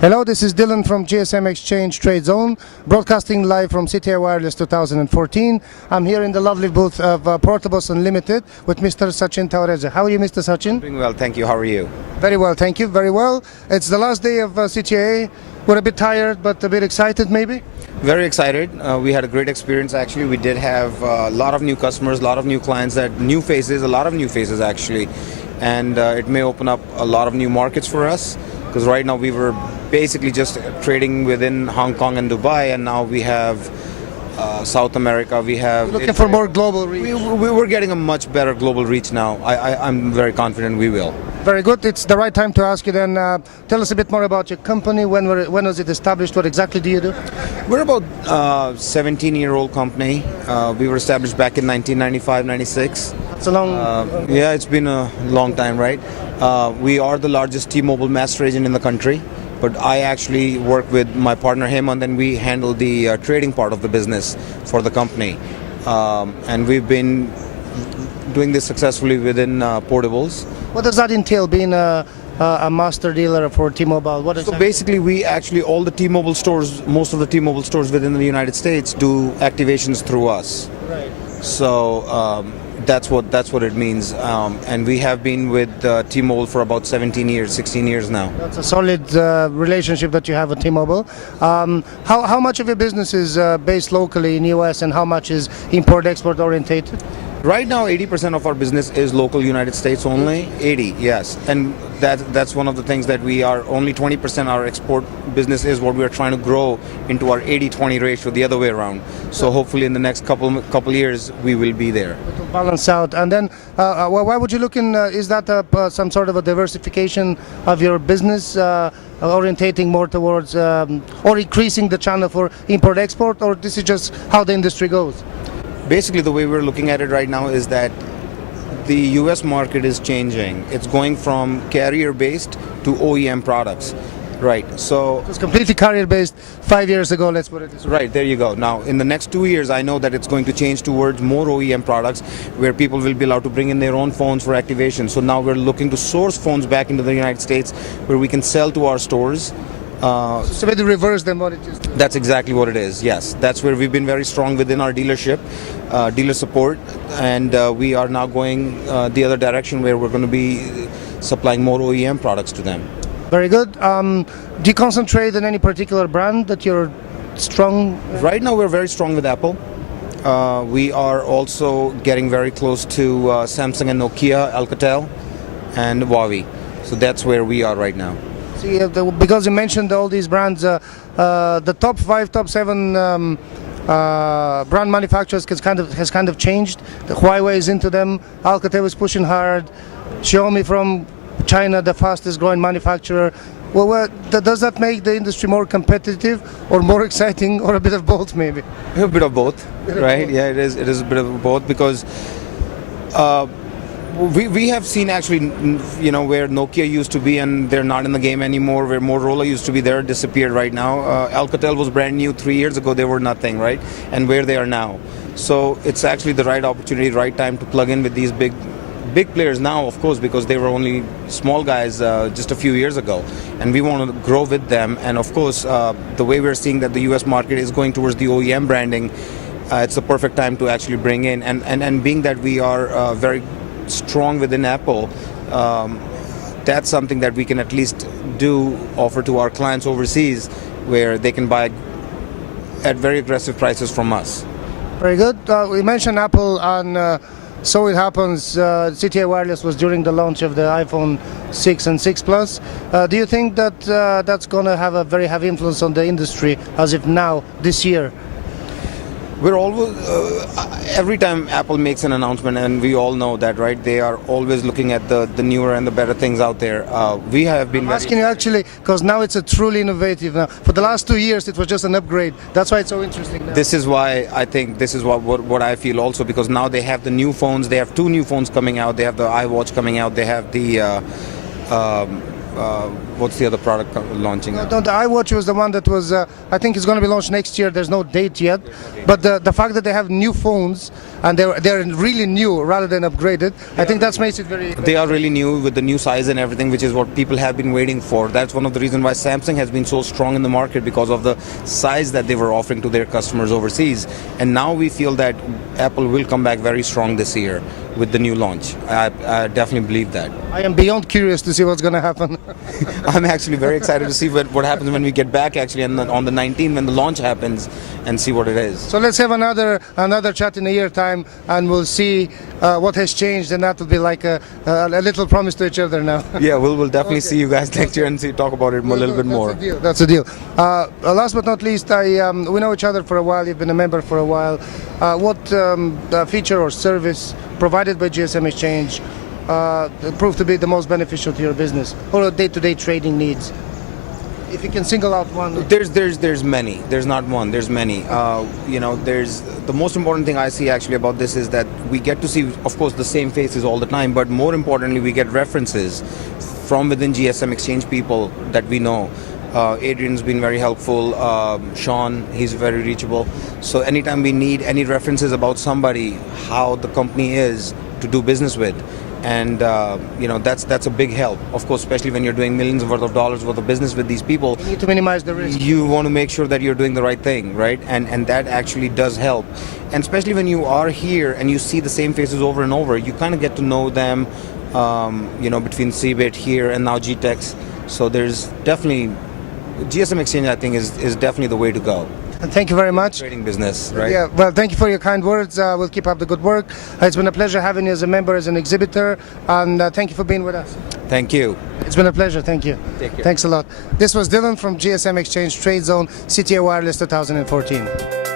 Hello, this is Dylan from gsmExchange tradeZone, broadcasting live from CTIA Wireless 2014. I'm here in the lovely booth of Portables Unlimited with Mr. Sachin Talreja. How are you, Mr. Sachin? Doing well, thank you. How are you? Very well, thank you. Very well. It's the last day of CTIA. We're a bit tired, but a bit excited, maybe? Very excited. We had a great experience, actually. We did have a lot of new customers, a lot of new clients, a lot of new faces, actually. And it may open up a lot of new markets for us, because right now we were basically just trading within Hong Kong and Dubai, and now we have South America. We have looking for more global reach. We're getting a much better global reach now. I'm very confident we will. Very good. It's the right time to ask you then. Tell us a bit more about your company. When was it established? What exactly do you do? We're about 17-year-old company. We were established back in 1995-96. It's a long... yeah, it's been a long time, right? We are the largest T-Mobile master agent in the country, but I actually work with my partner Hemant, and we handle the trading part of the business for the company. And we've been doing this successfully within portables. What does that entail, being a master dealer for T-Mobile? So basically, we actually, all the T-Mobile stores, most of the T-Mobile stores within the United States do activations through us. Right. So that's what it means. And we have been with T-Mobile for about 17 years, 16 years now. That's a solid relationship that you have with T-Mobile. How much of your business is based locally in US, and how much is import-export orientated? Right now, 80% of our business is local United States only. 80, yes. And that's one of the things that we are, only 20% our export business is what we are trying to grow into our 80-20 ratio, the other way around. So hopefully in the next couple years, we will be there. It will balance out. And then why would you look in, is that some sort of a diversification of your business, orientating more towards, or increasing the channel for import-export, or this is just how the industry goes? Basically, the way we're looking at it right now is that the US market is changing. It's going from carrier-based to OEM products. Right, so... It was completely carrier-based 5 years ago, let's put it this way. Right, there you go. Now, in the next 2 years, I know that it's going to change towards more OEM products, where people will be allowed to bring in their own phones for activation. So now we're looking to source phones back into the United States, where we can sell to our stores. So maybe reverse than what it is. That's exactly what it is, yes. That's where we've been very strong within our dealership, dealer support, and we are now going the other direction, where we're going to be supplying more OEM products to them. Very good. Do you concentrate on any particular brand that you're strong? Right now we're very strong with Apple. We are also getting very close to Samsung and Nokia, Alcatel and Huawei. So that's where we are right now. See, because you mentioned all these brands, the top 5, top 7 brand manufacturers has kind of changed. The Huawei is into them, Alcatel is pushing hard, Xiaomi from China, the fastest growing manufacturer. Well, does that make the industry more competitive or more exciting, or a bit of both, maybe? A bit of both, right? Yeah, it is a bit of both, because we have seen, actually, you know, where Nokia used to be and they're not in the game anymore, where Motorola used to be there, disappeared right now. Alcatel was brand new 3 years ago, they were nothing, right? And where they are now. So it's actually the right opportunity, right time to plug in with these big players now, of course, because they were only small guys just a few years ago, and we want to grow with them. And of course, the way we're seeing that the US market is going towards the OEM branding, it's the perfect time to actually bring in, and being that we are very strong within Apple, that's something that we can at least offer to our clients overseas, where they can buy at very aggressive prices from us. Very good. We mentioned Apple, and so it happens, CTIA Wireless was during the launch of the iPhone 6 and 6 Plus. Do you think that that's going to have a very heavy influence on the industry as of now, this year? We're always every time Apple makes an announcement, and we all know that, right? They are always looking at the newer and the better things out there. We have been I'm asking you actually because now it's a truly innovative. Now, for the last 2 years, it was just an upgrade. That's why it's so interesting now. This is why I think this is what I feel also, because now they have the new phones. They have 2 new phones coming out. They have the iWatch coming out. They have the what's the other product launching? No, the iWatch was the one that was, I think it's going to be launched next year. There's no date yet. But the fact that they have new phones and they're really new rather than upgraded, I think that makes it very... They are really new with the new size and everything, which is what people have been waiting for. That's one of the reasons why Samsung has been so strong in the market, because of the size that they were offering to their customers overseas. And now we feel that Apple will come back very strong this year with the new launch. I definitely believe that. I am beyond curious to see what's going to happen. I'm actually very excited to see what happens when we get back actually on the 19th when the launch happens, and see what it is. So let's have another chat in a year time, and we'll see what has changed, and that will be like a little promise to each other now. Yeah, we'll definitely see you guys next year and talk about it a little bit more. That's a deal. Last but not least, we know each other for a while. You've been a member for a while. What feature or service provided by gsmExchange proved to be the most beneficial to your business or day-to-day trading needs? If you can single out one. There's many. There's not one. There's many. There's the most important thing I see actually about this is that we get to see, of course, the same faces all the time, but more importantly, we get references from within gsmExchange people that we know. Adrian's been very helpful. Sean, he's very reachable. So anytime we need any references about somebody, how the company is to do business with, and that's a big help. Of course, especially when you're doing millions worth of dollars worth of business with these people. You need to minimize the risk. You want to make sure that you're doing the right thing, right? And that actually does help. And especially when you are here and you see the same faces over and over, you kind of get to know them. Between CeBIT here and now GITEX. So there's definitely gsmExchange, I think, is definitely the way to go. And thank you very much. Trading business, right? Yeah, well, thank you for your kind words. We'll keep up the good work. It's been a pleasure having you as a member, as an exhibitor, and thank you for being with us. Thank you. It's been a pleasure. Thank you. Take care. Thanks a lot. This was Dylan from gsmExchange, tradeZone, CTIA Wireless 2014.